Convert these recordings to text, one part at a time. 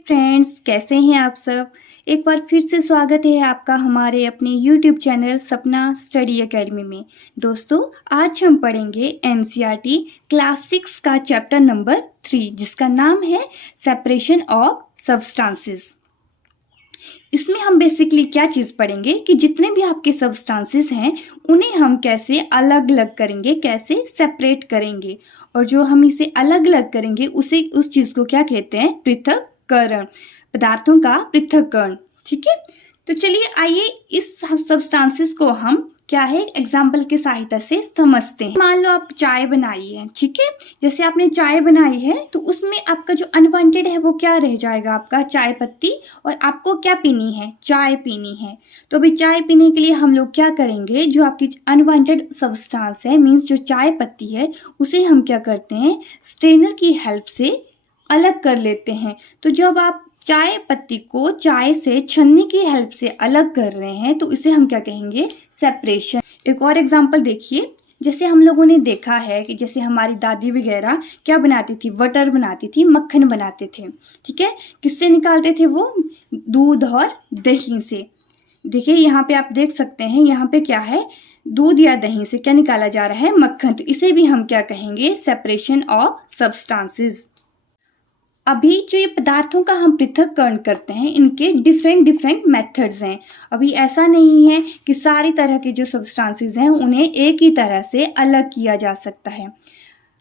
Friends, कैसे हैं आप सब। एक बार फिर से स्वागत है आपका हमारे अपने YouTube चैनल सपना स्टडी एकेडमी में। दोस्तों, आज हम पढ़ेंगे NCERT क्लास 6 का चैप्टर नंबर 3 जिसका नाम है सेपरेशन ऑफ सब्सटेंसेस। इसमें हम बेसिकली क्या चीज़ पढ़ेंगे कि जितने भी आपके सब्सटेंसेस हैं उन्हें हम कैसे अलग अलग करेंगे, कैसे सेपरेट करेंगे, और जो हम इसे अलग अलग करेंगे उस चीज़ को क्या कहते हैं, पृथक्करण, पदार्थों का पृथक्करण। ठीक है, तो चलिए आइए इस सब्सटेंसेस को हम क्या है एग्जाम्पल के सहायता से समझते हैं। मान लो आप चाय बनाई है, ठीक है, जैसे आपने चाय बनाई है तो उसमें आपका जो अनवांटेड है वो क्या रह जाएगा, आपका चाय पत्ती, और आपको क्या पीनी है, चाय पीनी है। तो अभी चाय पीने के लिए हम लोग क्या करेंगे, जो आपकी अनवांटेड सब्सटेंस है मीन्स जो चाय पत्ती है उसे हम क्या करते हैं, स्ट्रेनर की हेल्प से अलग कर लेते हैं। तो जब आप चाय पत्ती को चाय से छन्नी की हेल्प से अलग कर रहे हैं तो इसे हम क्या कहेंगे, सेपरेशन। एक और एग्जांपल देखिए, जैसे हम लोगों ने देखा है कि जैसे हमारी दादी वगैरह क्या बनाती थी, बटर बनाती थी, मक्खन बनाते थे। ठीक है, किससे निकालते थे वो, दूध और दही से। देखिए यहाँ पे आप देख सकते हैं, यहाँ पे क्या है, दूध या दही से क्या निकाला जा रहा है, मक्खन। तो इसे भी हम क्या कहेंगे, सेपरेशन ऑफ सब्सटेंसेस। अभी जो ये पदार्थों का हम पृथक्करण करते हैं इनके डिफरेंट मेथड्स हैं। अभी ऐसा नहीं है कि सारी तरह के जो सब्सटेंसेस हैं उन्हें एक ही तरह से अलग किया जा सकता है।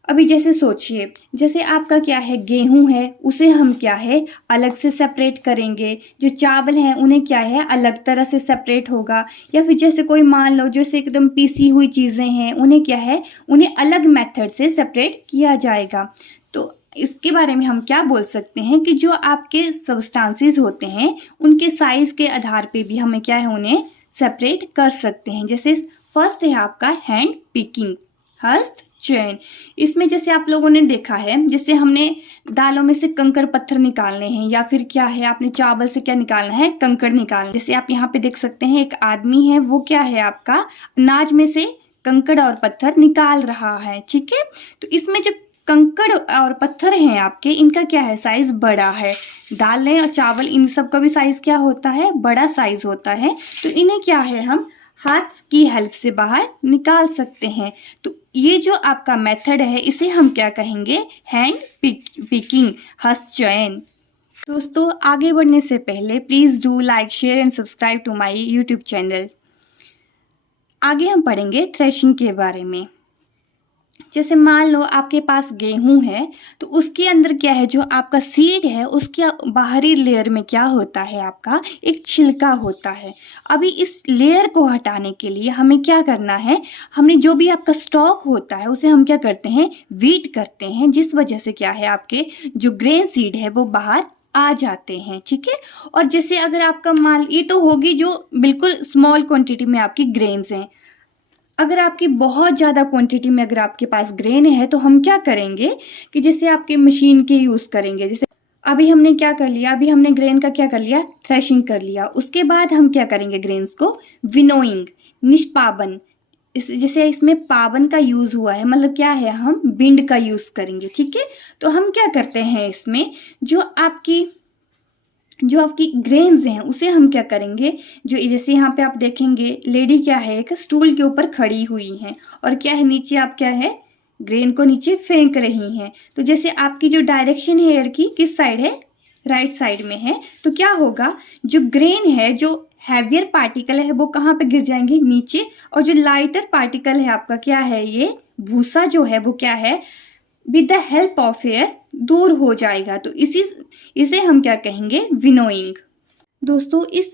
अभी जैसे सोचिए, जैसे आपका क्या है, गेहूं है, उसे हम क्या है अलग से सेपरेट करेंगे। जो चावल हैं उन्हें क्या है अलग तरह से सेपरेट होगा। या फिर जैसे कोई मान लो जैसे एकदम पीसी हुई चीज़ें हैं उन्हें क्या है, उन्हें अलग मेथड से सेपरेट किया जाएगा। तो इसके बारे में हम क्या बोल सकते हैं कि जो आपके सब्सटेंसेस होते हैं उनके साइज के आधार पे भी हमें क्या है, उन्हें सेपरेट कर सकते हैं। जैसे फर्स्ट है आपका हैंड पिकिंग, हस्त चयन। इसमें जैसे आप लोगों ने देखा है, जैसे हमने दालों में से कंकड़ पत्थर निकालने हैं, या फिर क्या है आपने चावल से क्या निकालना है, कंकड़ निकालना। जैसे आप यहाँ पे देख सकते हैं एक आदमी है, वो क्या है आपका अनाज में से कंकड़ और पत्थर निकाल रहा है। ठीक है, तो इसमें जो कंकड़ और पत्थर हैं आपके, इनका क्या है, साइज बड़ा है। दालें और चावल इन सब का भी साइज क्या होता है, बड़ा साइज होता है। तो इन्हें क्या है, हम हाथ की हेल्प से बाहर निकाल सकते हैं। तो ये जो आपका मेथड है इसे हम क्या कहेंगे, हैंड पिकिंग, हस्त चयन। दोस्तों, आगे बढ़ने से पहले please do like, share and subscribe to my YouTube channel. आगे हम पढ़ेंगे थ्रेशिंग के बारे में। जैसे मान लो आपके पास गेहूं है, तो उसके अंदर क्या है, जो आपका सीड है उसके बाहरी लेयर में क्या होता है, आपका एक छिलका होता है। अभी इस लेयर को हटाने के लिए हमें क्या करना है, हमने जो भी आपका स्टॉक होता है उसे हम क्या करते हैं, वीट करते हैं, जिस वजह से क्या है आपके जो ग्रेन सीड है वो बाहर आ जाते हैं। ठीक है, और जैसे अगर आपका माल, ये तो होगी जो बिल्कुल स्मॉल क्वांटिटी में आपकी ग्रेन्स हैं। अगर आपकी बहुत ज़्यादा क्वांटिटी में अगर आपके पास ग्रेन है तो हम क्या करेंगे कि जैसे आपके मशीन के यूज़ करेंगे। जैसे अभी हमने क्या कर लिया, अभी हमने ग्रेन का क्या कर लिया, थ्रेशिंग कर लिया। उसके बाद हम क्या करेंगे, ग्रेन्स को विनोइंग, निष्पावन। जैसे इसमें पावन का यूज़ हुआ है, मतलब क्या है, हम बिंड का यूज़ करेंगे। ठीक है, तो हम क्या करते हैं, इसमें जो आपकी ग्रेन्स हैं उसे हम क्या करेंगे, जो जैसे यहाँ पे आप देखेंगे लेडी क्या है, एक स्टूल के ऊपर खड़ी हुई हैं, और क्या है नीचे आप क्या है, ग्रेन को नीचे फेंक रही हैं। तो जैसे आपकी जो डायरेक्शन है एयर की किस साइड है, राइट साइड में है। तो क्या होगा, जो ग्रेन है, जो हैवियर पार्टिकल है वो कहाँ पे गिर जाएंगे, नीचे, और जो लाइटर पार्टिकल है आपका क्या है, ये भूसा जो है वो क्या है, with the help of air दूर हो जाएगा। तो इसे हम क्या कहेंगे, विनोइंग। दोस्तों, इस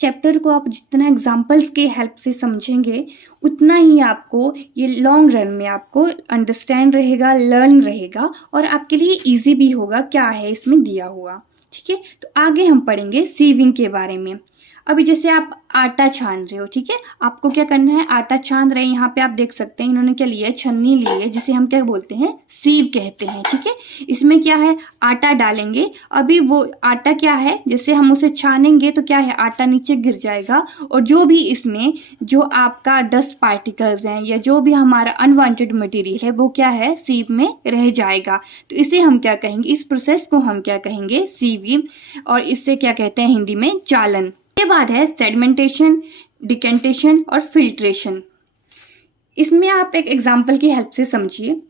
चैप्टर को आप जितना एग्जाम्पल्स के हेल्प से समझेंगे उतना ही आपको ये लॉन्ग रन में आपको अंडरस्टैंड रहेगा, लर्न रहेगा, और आपके लिए इजी भी होगा क्या है इसमें दिया हुआ। ठीक है, तो आगे हम पढ़ेंगे सीविंग के बारे में। अभी जैसे आप आटा छान रहे हो, ठीक है, आपको क्या करना है, आटा छान रहे हैं, यहाँ पे आप देख सकते हैं इन्होंने क्या लिया है, छन्नी ली है, जिसे हम क्या बोलते हैं, सीव कहते हैं, ठीक है। इसमें क्या है, आटा डालेंगे। अभी वो आटा क्या है, जैसे हम उसे छानेंगे तो क्या है, आटा नीचे गिर जाएगा, और जो भी इसमें जो आपका डस्ट पार्टिकल्स हैं या जो भी हमारा अनवांटेड मटेरियल है वो क्या है, सीव में रह जाएगा। तो इसे हम क्या कहेंगे, इस प्रोसेस को हम क्या कहेंगे, सीविंग, और इससे क्या कहते हैं हिंदी में, चालन। के बाद है सेडिमेंटेशन, डिकेंटेशन और फिल्ट्रेशन। इसमें आप एक एग्जाम्पल की हेल्प से समझिए।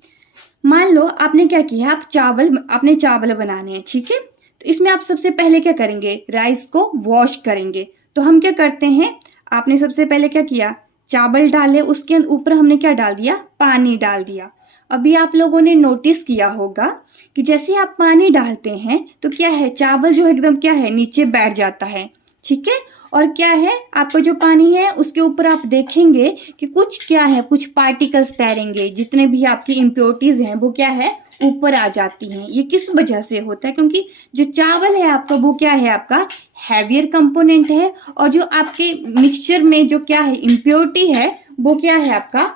मान लो आपने क्या किया, आपने चावल बनाने हैं, ठीक है। तो इसमें आप सबसे पहले क्या करेंगे, राइस को वॉश करेंगे। तो हम क्या करते हैं, आपने सबसे पहले क्या किया, चावल डाले, उसके ऊपर हमने क्या डाल दिया, पानी डाल दिया। अभी आप लोगों ने नोटिस किया होगा कि जैसे आप पानी डालते हैं तो क्या है, चावल जो एकदम क्या है, नीचे बैठ जाता है, ठीक है। और क्या है, आपका जो पानी है उसके ऊपर आप देखेंगे कि कुछ क्या है, कुछ पार्टिकल्स तैरेंगे, जितने भी आपकी इम्प्योरिटीज हैं वो क्या है, ऊपर आ जाती हैं। ये किस वजह से होता है, क्योंकि जो चावल है आपका वो क्या है, आपका हैवियर कंपोनेंट है, और जो आपके मिक्सचर में जो क्या है, इम्प्योरिटी है, वो क्या है, आपका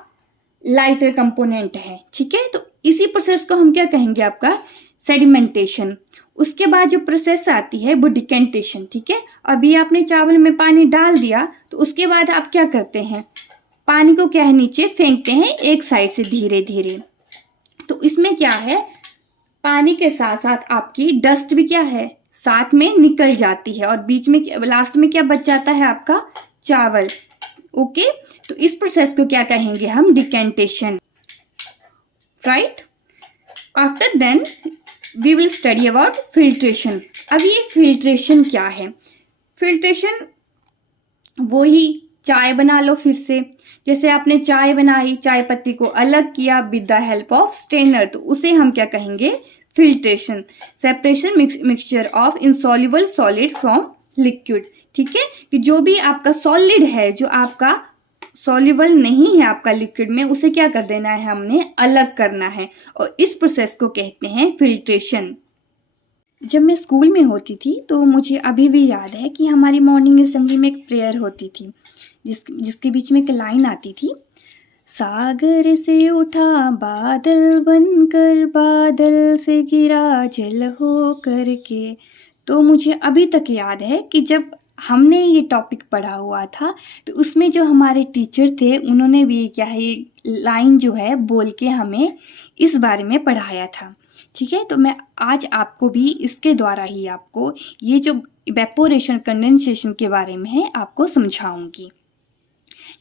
लाइटर कंपोनेंट है, ठीक है। तो इसी प्रोसेस को हम क्या कहेंगे, आपका सेडिमेंटेशन। उसके बाद जो प्रोसेस आती है वो डिकेंटेशन, ठीक है। अभी आपने चावल में पानी डाल दिया, तो उसके बाद आप क्या करते हैं, पानी को क्या है, नीचे फेंकते हैं एक साइड से धीरे धीरे। तो इसमें क्या है, पानी के साथ साथ आपकी डस्ट भी क्या है, साथ में निकल जाती है, और बीच में लास्ट में क्या बच जाता है, आपका चावल। ओके, तो इस प्रोसेस को क्या कहेंगे हम, decantation, right. After then we will study about filtration. अब ये फिल्ट्रेशन क्या है, फिल्ट्रेशन वो ही चाय बना लो फिर से, जैसे आपने चाय बनाई, चाय पत्ती को अलग किया with the help of strainer, तो उसे हम क्या कहेंगे, filtration. Separation mixture of insoluble solid from liquid, ठीक है, कि जो भी आपका सॉलिड है, जो आपका सॉल्युबल नहीं है आपका लिक्विड में, उसे क्या कर देना है, हमने अलग करना है, और इस प्रोसेस को कहते हैं फिल्ट्रेशन। जब मैं स्कूल में होती थी तो मुझे अभी भी याद है कि हमारी मॉर्निंग असेंबली में एक प्रेयर होती थी, जिसके बीच में एक लाइन आती थी, सागर से उठा बादल बनकर, बादल से गिरा जल हो करके। तो मुझे अभी तक याद है कि जब हमने ये टॉपिक पढ़ा हुआ था तो उसमें जो हमारे टीचर थे उन्होंने भी क्या है, ये लाइन जो है बोल के हमें इस बारे में पढ़ाया था, ठीक है। तो मैं आज आपको भी इसके द्वारा ही आपको ये जो इवेपोरेशन कंडेंसेशन के बारे में है आपको समझाऊंगी।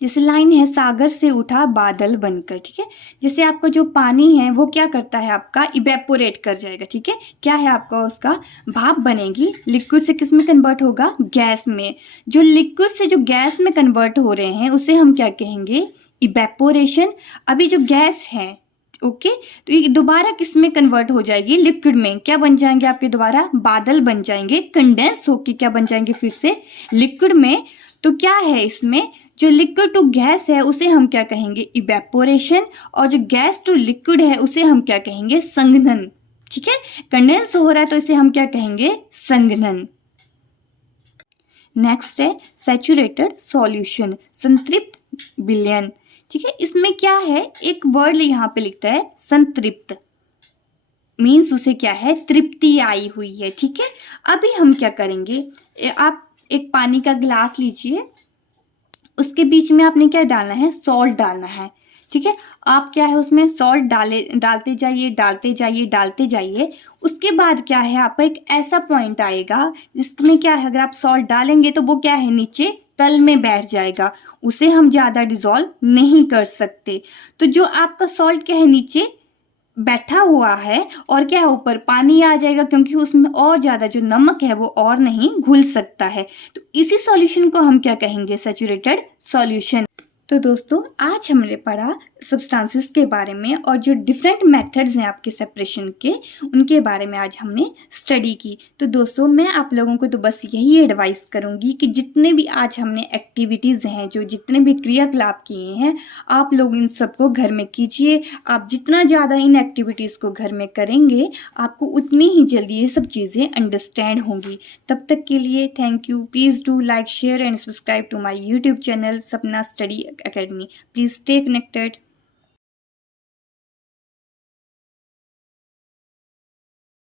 जैसे लाइन है, सागर से उठा बादल बनकर, ठीक है। जैसे आपका जो पानी है वो क्या करता है, आपका इवेपोरेट कर जाएगा, ठीक है। क्या है, आपका उसका भाप बनेगी, लिक्विड से किस में कन्वर्ट होगा, गैस में। जो लिक्विड से जो गैस में कन्वर्ट हो रहे हैं उसे हम क्या कहेंगे, इवेपोरेशन। अभी जो गैस है, ओके, तो ये दोबारा किस में कन्वर्ट हो जाएगी, लिक्विड में। क्या बन जाएंगे आपके दोबारा, बादल बन जाएंगे, कंडेंस होके क्या बन जाएंगे, फिर से लिक्विड में। तो क्या है, इसमें जो लिक्विड टू गैस है उसे हम क्या कहेंगे, इवेपोरेशन, और जो गैस टू लिक्विड है उसे हम क्या कहेंगे, संघनन, ठीक है। कंडेंस हो रहा है तो इसे हम क्या कहेंगे, संघनन। नेक्स्ट है सैचुरेटेड सॉल्यूशन, संतृप्त विलयन, ठीक है। इसमें क्या है, एक वर्ड यहाँ पे लिखता है संतृप्त, मीन्स उसे क्या है, तृप्ति आई हुई है, ठीक है। अभी हम क्या करेंगे, आप एक पानी का ग्लास लीजिए, उसके बीच में आपने क्या डालना है, सॉल्ट डालना है, ठीक है। आप क्या है उसमें सॉल्ट डालते जाइए, डालते जाइए, डालते जाइए। उसके बाद क्या है, आपका एक ऐसा पॉइंट आएगा जिसमें क्या है, अगर आप सॉल्ट डालेंगे तो वो क्या है, नीचे तल में बैठ जाएगा, उसे हम ज़्यादा डिसॉल्व नहीं कर सकते। तो जो आपका सॉल्ट क्या है, नीचे बैठा हुआ है, और क्या है, ऊपर पानी आ जाएगा, क्योंकि उसमें और ज़्यादा जो नमक है वो और नहीं घुल सकता है। तो इसी सॉल्यूशन को हम क्या कहेंगे, सैचुरेटेड सॉल्यूशन। तो दोस्तों आज हमने पढ़ा सब्सटेंसेस के बारे में और जो डिफरेंट मेथड्स हैं आपके सेपरेशन के उनके बारे में आज हमने स्टडी की। तो दोस्तों मैं आप लोगों को तो बस यही एडवाइस करूंगी कि जितने भी आज हमने एक्टिविटीज़ हैं, जो जितने भी क्रियाकलाप किए हैं, आप लोग इन सबको घर में कीजिए। आप जितना ज़्यादा इन एक्टिविटीज़ को घर में करेंगे आपको उतनी ही जल्दी ये सब चीज़ें अंडरस्टैंड होंगी। तब तक के लिए thank you. Please do like, share and subscribe to my YouTube channel Sapna Study Academy. Please stay connected.